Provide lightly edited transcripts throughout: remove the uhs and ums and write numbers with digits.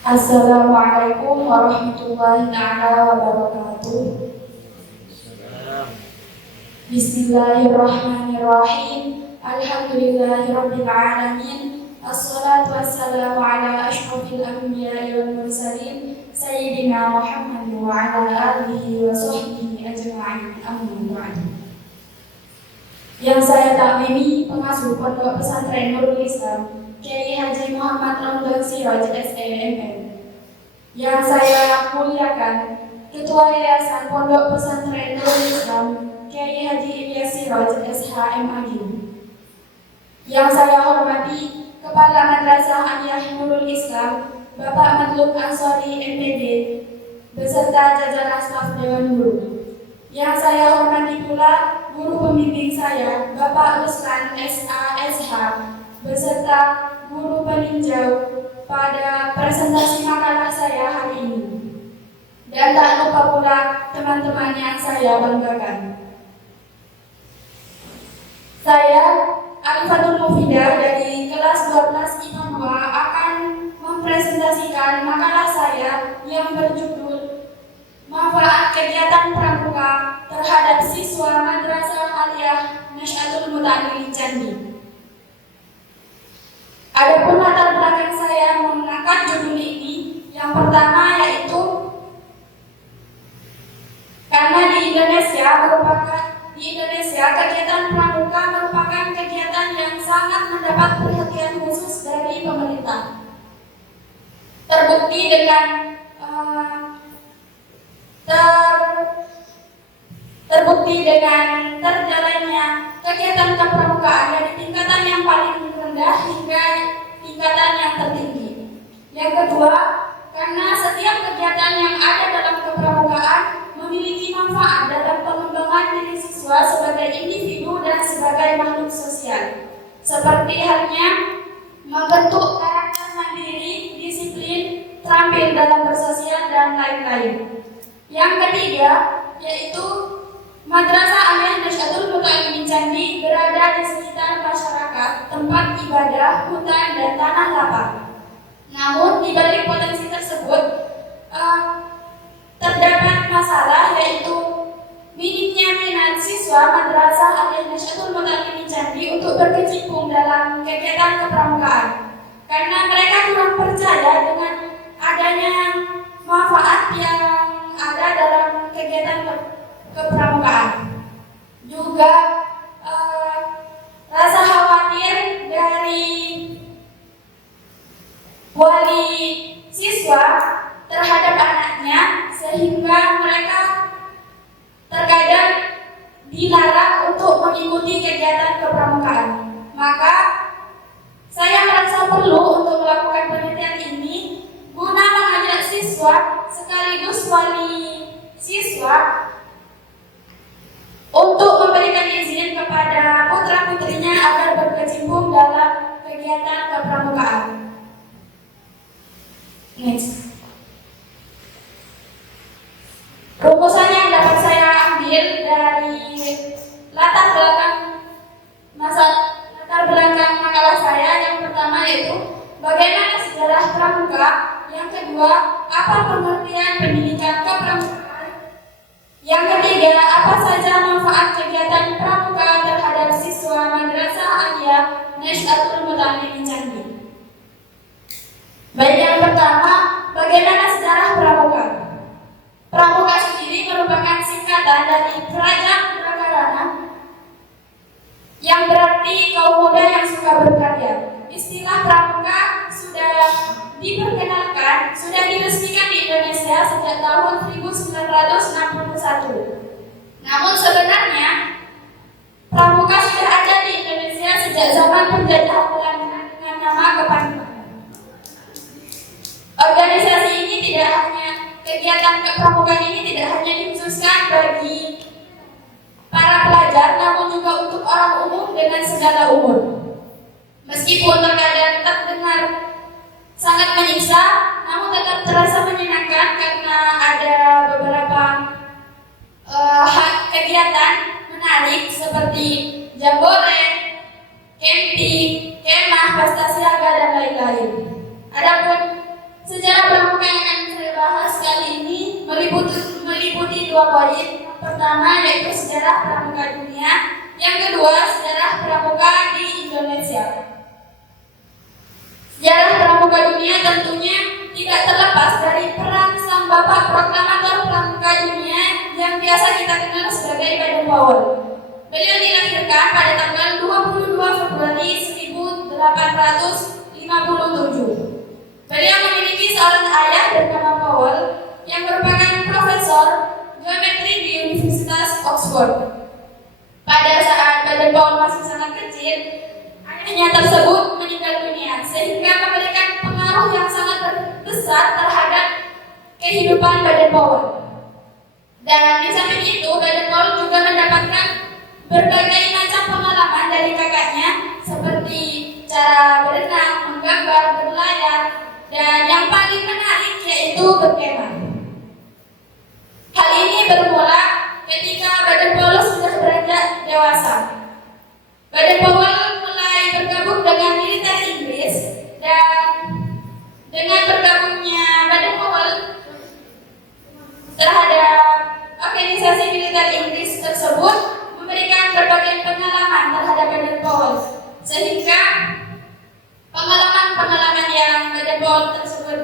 Assalamualaikum warahmatullahi taala wabarakatuh. Bismillahirrahmanirrahim. Alhamdulillahirabbil alamin. Assalatu wassalamu ala asyrafil anbiya'i wal mursalin sayyidina Muhammad wa ala alihi wa sahbihi ajma'in. Amma ba'du. Yang saya takmimi pengasuh Pondok Pesantren Nurul Islam Kiai Haji Muhammad Ramdan Siraj SEMN. Yang saya muliakan Ketua Yayasan Pondok Pesantren Nurul Islam Kiai Haji Ilyas Siraj SHMAG. Yang saya hormati Kepala Madrasah Aliyah Nurul Islam Bapak Madluk Ansori MPD beserta jajaran staf Dewan Guru. Yang saya hormati pula guru pembimbing saya Bapak Ruslan SASH beserta guru peninjau pada presentasi makalah saya hari ini. Dan tak lupa pula teman-teman yang saya banggakan. Saya Alifatul Mufidah dari kelas 12 IPA 2 akan mempresentasikan makalah saya yang berjudul Manfaat Kegiatan Pramuka terhadap Siswa Madrasah Aliyah Nasy'atul Muta'allimin Candi. Adapun latar belakang saya mengangkat judul ini, yang pertama yaitu karena di Indonesia kegiatan pramuka merupakan kegiatan yang sangat mendapat perhatian khusus dari pemerintah. Terbukti dengan terjalannya kegiatan kepramukaan dari tingkatan yang paling rendah hingga tingkatan yang tertinggi. Yang kedua, karena setiap kegiatan yang ada dalam kepramukaan memiliki manfaat dalam pengembangan diri siswa sebagai individu dan sebagai makhluk sosial, seperti halnya membentuk karakter mandiri, disiplin, terampil dalam bersosial, dan lain-lain. Yang ketiga, yaitu Madrasah Aliyah Nasy'atul Muta'allimin Candi berada di sekitar masyarakat, tempat ibadah, hutan, dan tanah lapang. Namun, di balik potensi tersebut, terdapat masalah yaitu minimnya minat siswa Madrasah Aliyah Nasy'atul Muta'allimin Candi untuk berkecimpung dalam kegiatan kepramukaan, karena mereka kurang percaya dengan adanya manfaat yang ada dalam kegiatan kepramukaan. Juga rasa khawatir dari wali siswa terhadap anaknya, sehingga mereka terkadang dilarang untuk mengikuti kegiatan kepramukaan. Maka saya merasa perlu untuk melakukan penelitian ini guna mengajak siswa sekaligus wali siswa untuk memberikan izin kepada putra-putrinya agar berkecimpung dalam kegiatan kepramukaan. Next. Rumusan yang dapat saya ambil dari latar belakang makalah saya, yang pertama yaitu bagaimana sejarah pramuka, yang kedua apa pengertian pendidikan kepramukaan, yang ketiga apa saja manfaat kegiatan pramuka terhadap siswa Madrasah Aliyah Nasy'atul Muta'allimin Candi. Baik, yang pertama, bagaimana sejarah pramuka? Pramuka sendiri merupakan singkatan dari Praja Prakarana, yang berarti kaum muda yang suka berkarya. Istilah pramuka sudah diperkenalkan, sudah diresmikan di Indonesia sejak tahun 1961. Namun sebenarnya pramuka sudah ada di Indonesia sejak zaman penjajahan Belanda dengan nama Kepanitiaan. Organisasi ini tidak hanya kegiatan kepramukaan ini tidak hanya dikhususkan bagi para pelajar, namun juga untuk orang umum dengan segala umur. Meskipun terkadang terdengar sangat menyiksa, namun tetap terasa menyenangkan karena ada beberapa kegiatan menarik seperti jambore, camping, kemah, pesta siaga, dan lain-lain. Adapun sejarah 2 poin. Yang pertama yaitu sejarah pramuka dunia, yang kedua sejarah pramuka di Indonesia. Sejarah pramuka dunia tentunya tidak terlepas dari peran sang bapak proklamator pramuka dunia yang biasa kita kenal sebagai Baden Powell. Beliau dilahirkan pada tanggal 22 Februari 1857. Beliau memiliki seorang ayah bernama Powell yang merupakan profesor geometri di Universitas Oxford. Pada saat Baden Powell masih sangat kecil, ayahnya tersebut meninggal dunia sehingga memberikan pengaruh yang sangat besar terhadap kehidupan Baden Powell. Dan di samping itu, Baden Powell juga mendapatkan berbagai macam pengalaman dari kakaknya seperti cara berenang, menggambar, berlayar, dan yang paling menarik yaitu berkemah. Hal ini bermula ketika Baden Powell sudah beranjak dewasa. Baden Powell mulai bergabung dengan militer Inggris, dan dengan bergabungnya Baden Powell terhadap organisasi militer Inggris tersebut memberikan berbagai pengalaman terhadap Baden Powell, sehingga pengalaman-pengalaman yang Baden Powell tersebut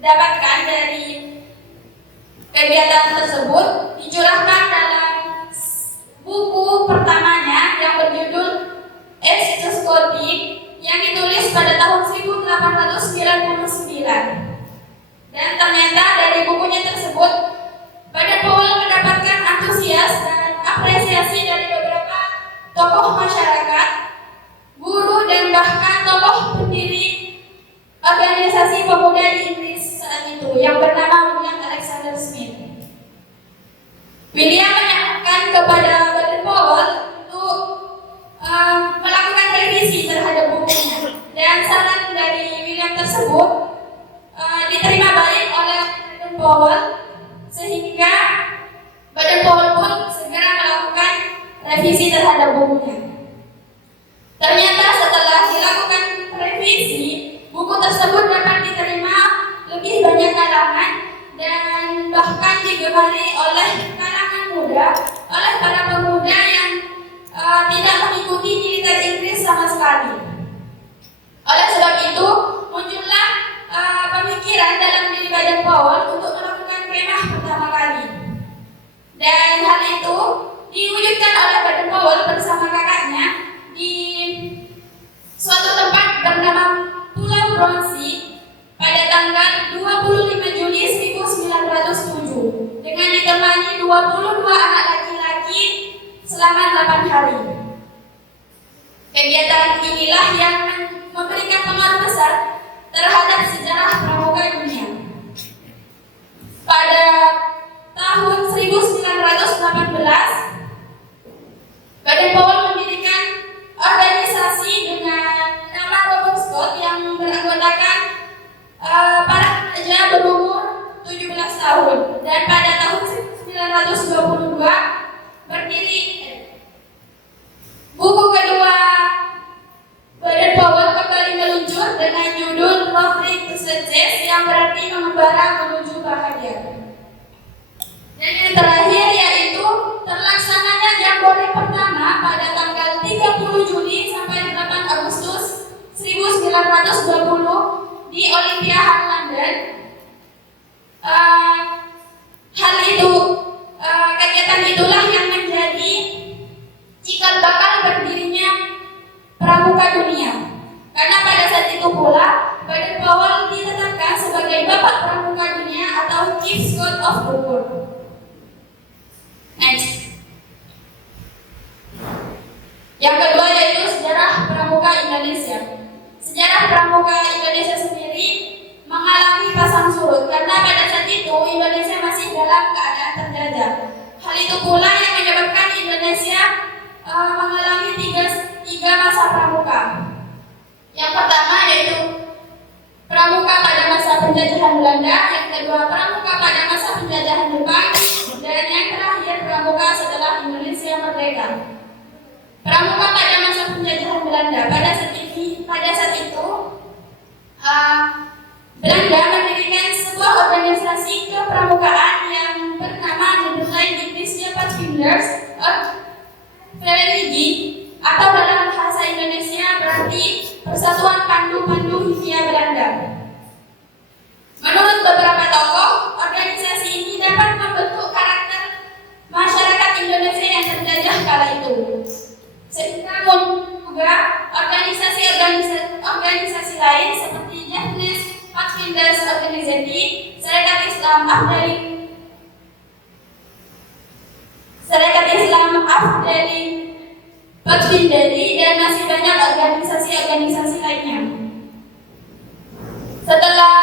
dapatkan dari kegiatan tersebut dicurahkan dalam buku pertamanya yang berjudul Scotty yang ditulis pada tahun 1899. Dan ternyata dari bukunya tersebut Baden Powell mendapatkan antusias dan apresiasi dari beberapa tokoh masyarakat, guru, dan bahkan tokoh pendiri organisasi pemuda di Inggris saat itu yang bernama William Alexander Smith. William menyarankan kepada Baden Powell untuk melakukan revisi terhadap bukunya, dan saran dari William tersebut diterima baik oleh Baden Powell, sehingga Baden Powell pun segera melakukan revisi terhadap bukunya. Ternyata setelah dilakukan revisi, buku tersebut dapat diterima lebih banyak kalangan dan bahkan digemari oleh kalangan muda, oleh para pemuda yang tidak mengikuti militer Inggris sama sekali. Oleh sebab itu, muncullah pemikiran dalam diri Baden Powell untuk melakukan kemah pertama kali. Dan hal itu diwujudkan oleh Baden Powell bersama kakaknya di suatu tempat bernama Pulau Bronsey pada tanggal 25 Juli 1907 dengan ditemani 22 anak laki-laki selama 8 hari. Kegiatan inilah yang memberikan pengaruh besar terhadap sejarah pramuka dunia. Pada tahun 1918, Baden Powell mendirikan organisasi dengan nama Robert Scott yang beranggotakan para pekerja berumur 17 tahun, dan pada tahun 1922 berdiri buku kedua Baden Powell kembali meluncur dengan judul Road to Success, yang berarti mengembara menuju bahagia. Dan yang terakhir yaitu terlaksananya Jambore pertama pada tanggal 30 Juli sampai 8 Agustus 1920 di Olympiade London. Kegiatan itulah yang menjadi cikal bakal berdirinya pramuka dunia. Karena pada saat itu pula Baden Powell ditetapkan sebagai bapak pramuka dunia atau Chief Scot of the World. Next. Yang kedua yaitu sejarah pramuka Indonesia. Sejarah pramuka Indonesia sendiri mengalami pasang surut karena pada saat itu Indonesia masih dalam keadaan terjajah. Hal itu pula yang menyebabkan Indonesia mengalami tiga masa pramuka. Yang pertama yaitu pramuka pada masa penjajahan Belanda, yang kedua pramuka pada masa penjajahan Jepang, dan yang terakhir pramuka setelah Indonesia merdeka. Pramuka pada masa penjajahan Belanda pada saat itu Belanda mendirikan sebuah organisasi kepramukaan yang bernama The Light Pathfinders Verenigdi, atau dalam bahasa Indonesia berarti Persatuan Pandu-Pandu Hindia Belanda. Menurut beberapa tokoh, organisasi ini dapat membentuk karakter masyarakat Indonesia yang terjajah kala itu. Sehingga juga organisasi lain seperti Japanese Pathfinders Organization, Serikat Islam Afdali Pathfinderi, dan masih banyak organisasi-organisasi lainnya. Setelah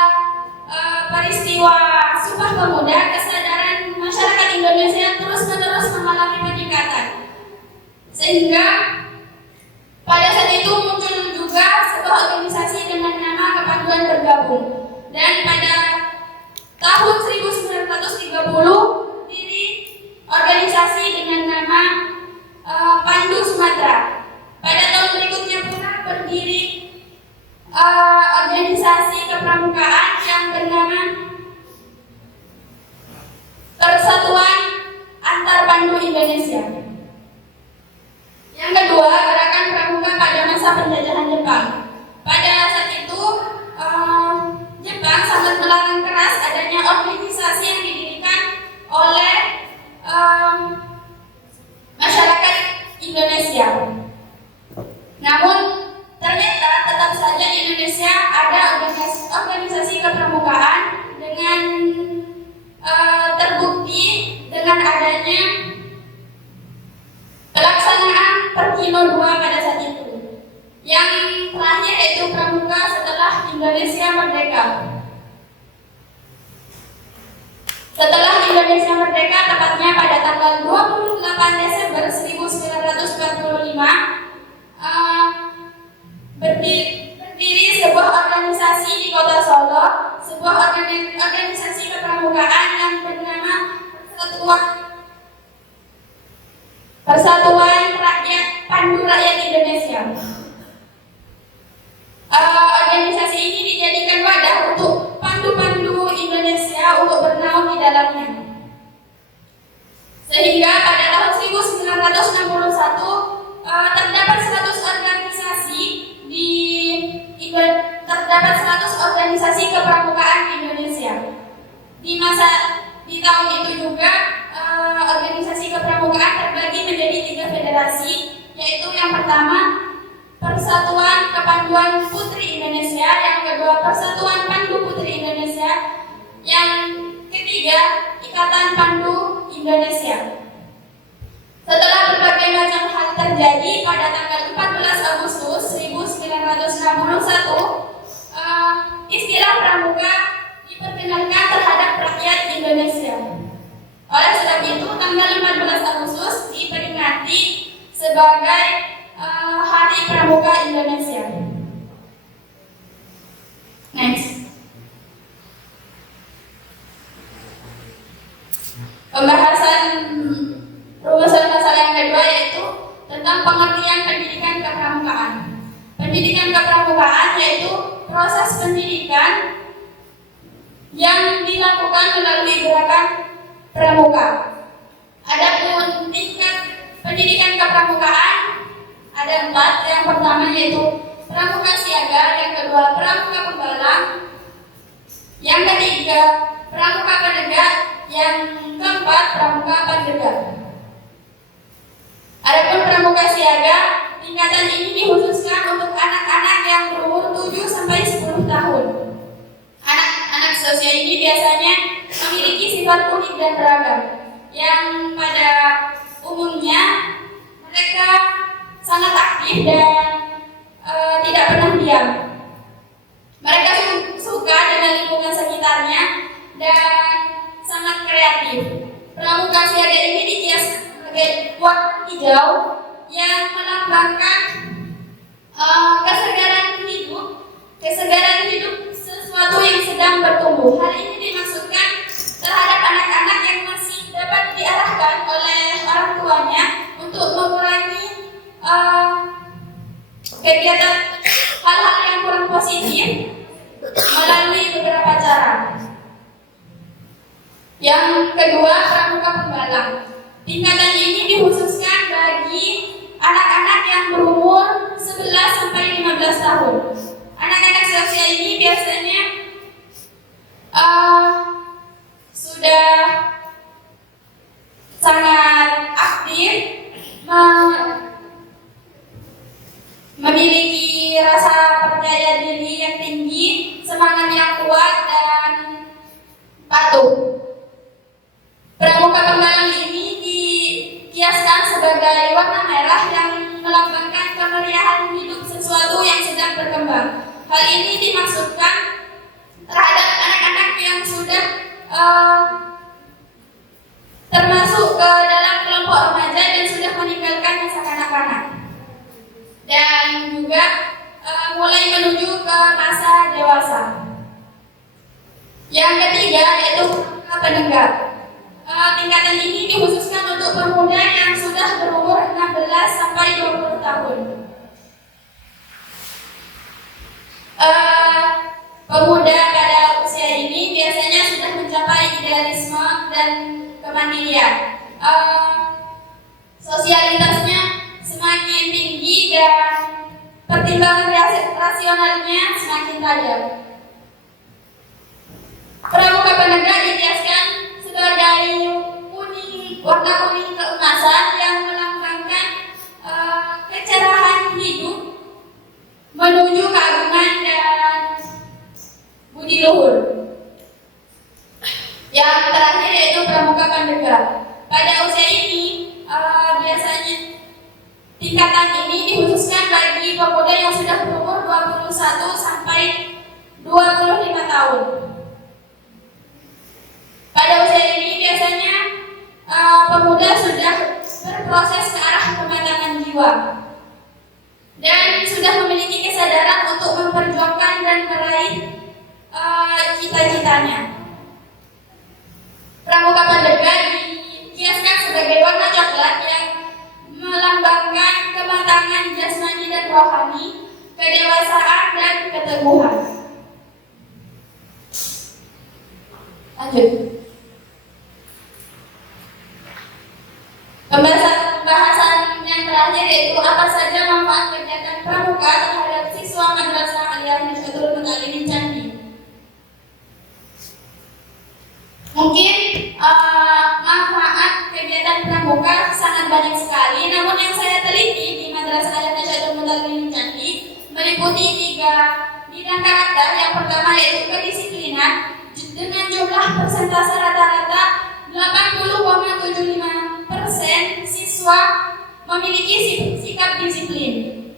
peristiwa Sumpah Pemuda, kesadaran masyarakat Indonesia terus-menerus mengalami peningkatan. Sehingga pada saat itu muncul juga sebuah organisasi dengan nama Kepanduan Bergabung. Dan pada tahun 1930 berdiri organisasi dengan nama Pandu Sumatera. Pada tahun berikutnya pula berdiri organisasi kepramukaan yang bernama Persatuan Antar Pandu Indonesia. Yang kedua, gerakan pramuka pada masa penjajahan Jepang. Pada saat itu Jepang sangat melarang keras adanya organisasi yang didirikan oleh masyarakat Indonesia. Namun ternyata tetap saja di Indonesia ada organisasi kepramukaan dengan terbukti dengan adanya pelaksanaan Perkino 2 pada saat itu. Yang terakhir yaitu pramuka setelah Indonesia merdeka. Setelah Indonesia merdeka, tepatnya pada tanggal 28 Desember 1945, berdiri sebuah organisasi di Kota Solo, sebuah organisasi kepramukaan yang bernama Persatuan Rakyat Pandu Rakyat Indonesia. Organisasi ini dijadikan wadah untuk pandu-pandu Indonesia untuk bernaung di dalamnya. Sehingga pada tahun 1961 terdapat 100 organisasi kepramukaan di Indonesia. Di tahun itu juga organisasi kepramukaan terbagi menjadi 3 federasi, yaitu yang pertama Persatuan Kepanduan Putri Indonesia, yang kedua Persatuan Pandu Putri Indonesia, yang ketiga Ikatan Pandu Indonesia. Setelah berbagai macam hal terjadi, pada tanggal 14 Agustus 1961 istilah pramuka diperkenalkan terhadap rakyat Indonesia. Oleh sebab itu, tanggal 15 Agustus diperingati sebagai Hari Pramuka Indonesia. Next. Pembahasan rumusan masalah yang kedua yaitu tentang pengertian pendidikan kepramukaan. Pendidikan kepramukaan yaitu proses pendidikan yang dilakukan melalui gerakan pramuka. Adapun tingkat pendidikan kepramukaan ada 4. Yang pertama yaitu pramuka siaga, yang kedua pramuka pembalang, yang ketiga pramuka penegak, yang keempat pramuka pandeglang. Adapun pramuka siaga, tingkatan ini dikhususkan untuk anak-anak yang berumur 7 sampai 10 tahun. Anak-anak seusia ini biasanya memiliki sifat unik dan beragam, yang pada umumnya mereka sangat aktif dan tidak pernah diam. Mereka suka dengan lingkungan sekitarnya dan sangat kreatif. Pramuka siaga ini dihias sebagai warna hijau yang melambangkan kesegaran hidup sesuatu yang sedang bertumbuh. Hal ini dimaksudkan terhadap anak-anak yang masih dapat diarahkan oleh orang tuanya untuk mengurangi kegiatan hal-hal yang kurang positif melalui beberapa cara. Yang kedua, pramuka pembalang. Tingkatan ini dikhususkan bagi anak-anak yang berumur 11 sampai 15 tahun. Anak-anak seusia ini biasanya sudah sangat aktif, memiliki rasa percaya diri yang tinggi, semangat yang kuat, dan patuh. Pramuka penggalang ini dikiaskan sebagai warna merah yang melambangkan kemeriahan hidup sesuatu yang sedang berkembang. Hal ini dimaksudkan terhadap anak-anak yang sudah termasuk ke dalam kelompok remaja dan sudah meninggalkan masa kanak-kanak, dan juga mulai menuju ke masa dewasa. Yang ketiga yaitu penenggak. Tingkatan ini dikhususkan untuk pemuda yang sudah berumur 16 sampai 20 tahun. Pemuda pada usia ini biasanya sudah mencapai idealisme dan kemandirian. Sosialitasnya semakin tinggi dan pertimbangan rasionalnya semakin tajam. Pramuka penegak dihiaskan sebagai warna kuning keemasan yang melambangkan kecerahan hidup menuju keagungan dan budi luhur. Yang terakhir yaitu pramuka pandega. Pada usia ini biasanya tingkatan ini dikhususkan bagi pemuda yang sudah berumur 21 sampai 25 tahun. Pada usia ini biasanya pemuda sudah berproses ke arah kematangan jiwa dan sudah memiliki kesadaran untuk memperjuangkan dan meraih cita-citanya. Pramuka pandega dihiaskan sebagai warna coklat yang melambangkan kematangan jasmani dan rohani, kedewasaan dan keteguhan. Lanjut. Pembahasan yang terakhir yaitu apa saja manfaat kegiatan pramuka terhadap siswa Madrasah Aliyah Nahdlatul Muta'allimin Candi. Mungkin manfaat kegiatan pramuka sangat banyak sekali, namun yang saya teliti di Madrasah Aliyah Nahdlatul Muta'allimin Candi meliputi 3 bidang karakter. Yang pertama yaitu kedisiplinan dengan jumlah persentase rata-rata 80,75% siswa memiliki sikap disiplin,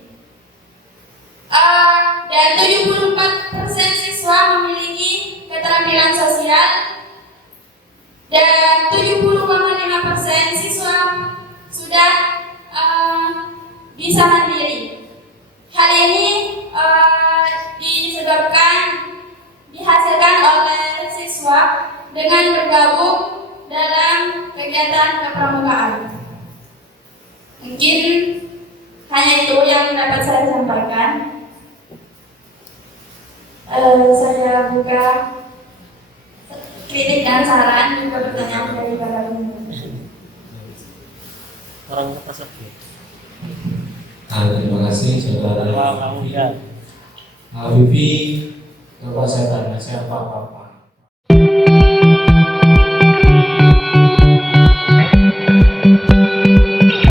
dan 74% siswa memiliki keterampilan sosial, dan 70,5% siswa sudah bisa mandiri. Hal ini dihasilkan oleh siswa dengan bergabung dalam kegiatan kepramukaan. Mungkin hanya itu yang dapat saya sampaikan. Saya buka kritik dan saran juga pertanyaan dari para pemirsa. Orang atas lagi. Terima kasih saudara. Vivi, coba saya tanya siapa Bapak?